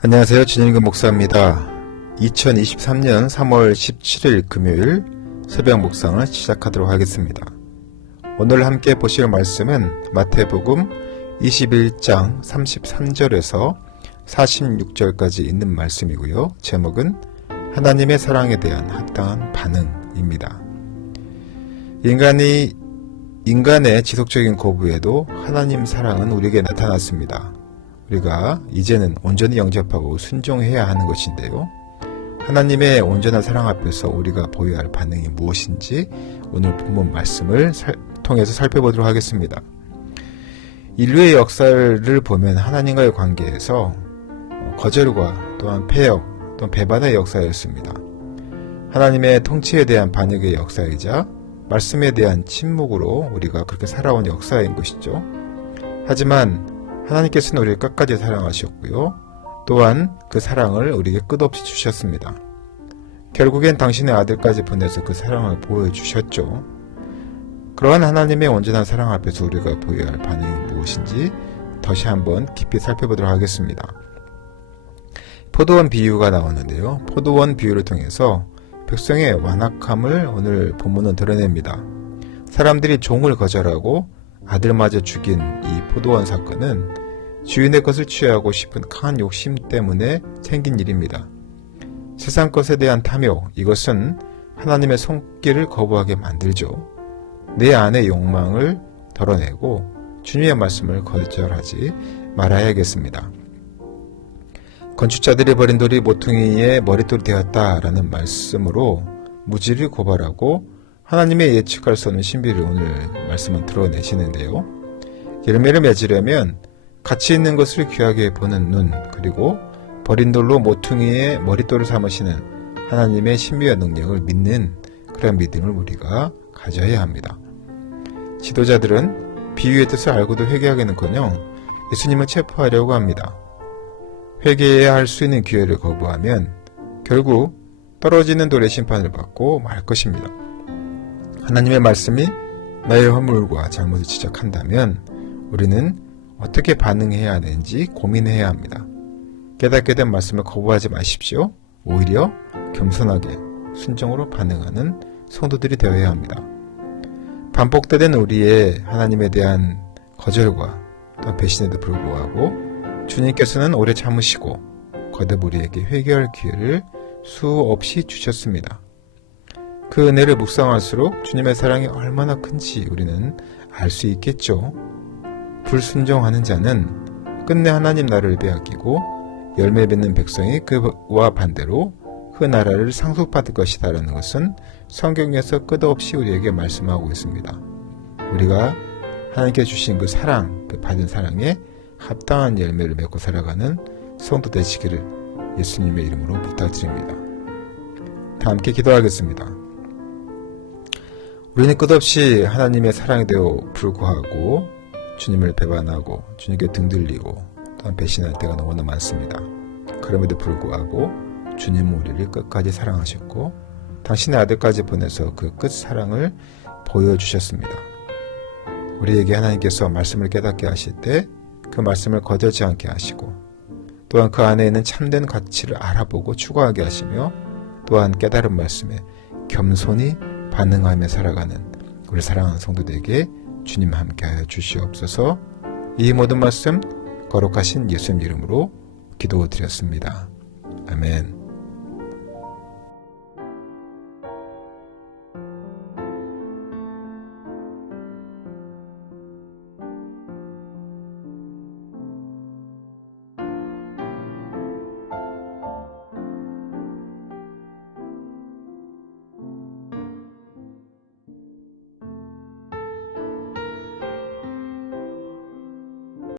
안녕하세요. 진일근 목사입니다. 2023년 3월 17일 금요일 새벽 묵상을 시작하도록 하겠습니다. 오늘 함께 보실 말씀은 마태복음 21장 33절에서 46절까지 있는 말씀이고요. 제목은 하나님의 사랑에 대한 합당한 반응입니다. 인간의 지속적인 거부에도 하나님 사랑은 우리에게 나타났습니다. 우리가 이제는 온전히 영접하고 순종해야 하는 것인데요. 하나님의 온전한 사랑 앞에서 우리가 보여야 할 반응이 무엇인지 오늘 본문 말씀을 통해서 살펴보도록 하겠습니다. 인류의 역사를 보면 하나님과의 관계에서 거절과 또한 폐역, 또는 배반의 역사였습니다. 하나님의 통치에 대한 반역의 역사이자 말씀에 대한 침묵으로 우리가 그렇게 살아온 역사인 것이죠. 하지만 하나님께서는 우리를 끝까지 사랑하셨고요. 또한 그 사랑을 우리에게 끝없이 주셨습니다. 결국엔 당신의 아들까지 보내서 그 사랑을 보여주셨죠. 그러한 하나님의 온전한 사랑 앞에서 우리가 보여야 할 반응이 무엇인지 다시 한번 깊이 살펴보도록 하겠습니다. 포도원 비유가 나오는데요. 포도원 비유를 통해서 백성의 완악함을 오늘 본문은 드러냅니다. 사람들이 종을 거절하고 아들마저 죽인 이 포도원 사건은 주인의 것을 취하고 싶은 강한 욕심 때문에 생긴 일입니다. 세상 것에 대한 탐욕, 이것은 하나님의 손길을 거부하게 만들죠. 내 안의 욕망을 덜어내고 주님의 말씀을 거절하지 말아야겠습니다. 건축자들이 버린 돌이 모퉁이의 머릿돌이 되었다라는 말씀으로 무지를 고발하고 하나님의 예측할 수 없는 신비를 오늘 말씀은 드러내시는데요. 열매를 맺으려면 가치 있는 것을 귀하게 보는 눈, 그리고 버린 돌로 모퉁이의 머릿돌을 삼으시는 하나님의 신비와 능력을 믿는 그런 믿음을 우리가 가져야 합니다. 지도자들은 비유의 뜻을 알고도 회개하기는커녕 예수님을 체포하려고 합니다. 회개해야 할 수 있는 기회를 거부하면 결국 떨어지는 돌의 심판을 받고 말 것입니다. 하나님의 말씀이 나의 허물과 잘못을 지적한다면 우리는 어떻게 반응해야 하는지 고민해야 합니다. 깨닫게 된 말씀을 거부하지 마십시오. 오히려 겸손하게 순종으로 반응하는 성도들이 되어야 합니다. 반복되는 우리의 하나님에 대한 거절과 또 배신에도 불구하고 주님께서는 오래 참으시고 거듭 우리에게 회개할 기회를 수없이 주셨습니다. 그 은혜를 묵상할수록 주님의 사랑이 얼마나 큰지 우리는 알 수 있겠죠. 불순종하는 자는 끝내 하나님 나라를 빼앗기고 열매 맺는 백성이 그와 반대로 그 나라를 상속받을 것이다 라는 것은 성경에서 끝없이 우리에게 말씀하고 있습니다. 우리가 하나님께 주신 그 사랑, 그 받은 사랑에 합당한 열매를 맺고 살아가는 성도 되시기를 예수님의 이름으로 부탁드립니다. 다 함께 기도하겠습니다. 우리는 끝없이 하나님의 사랑에도 불구하고 주님을 배반하고 주님께 등들리고 또한 배신할 때가 너무나 많습니다. 그럼에도 불구하고 주님은 우리를 끝까지 사랑하셨고 당신의 아들까지 보내서 그 끝 사랑을 보여주셨습니다. 우리에게 하나님께서 말씀을 깨닫게 하실 때 그 말씀을 거절지 않게 하시고 또한 그 안에 있는 참된 가치를 알아보고 추구하게 하시며 또한 깨달은 말씀에 겸손히 반응하며 살아가는 우리 사랑하는 성도들에게 주님 함께하여 주시옵소서. 이 모든 말씀 거룩하신 예수님 이름으로 기도드렸습니다. 아멘.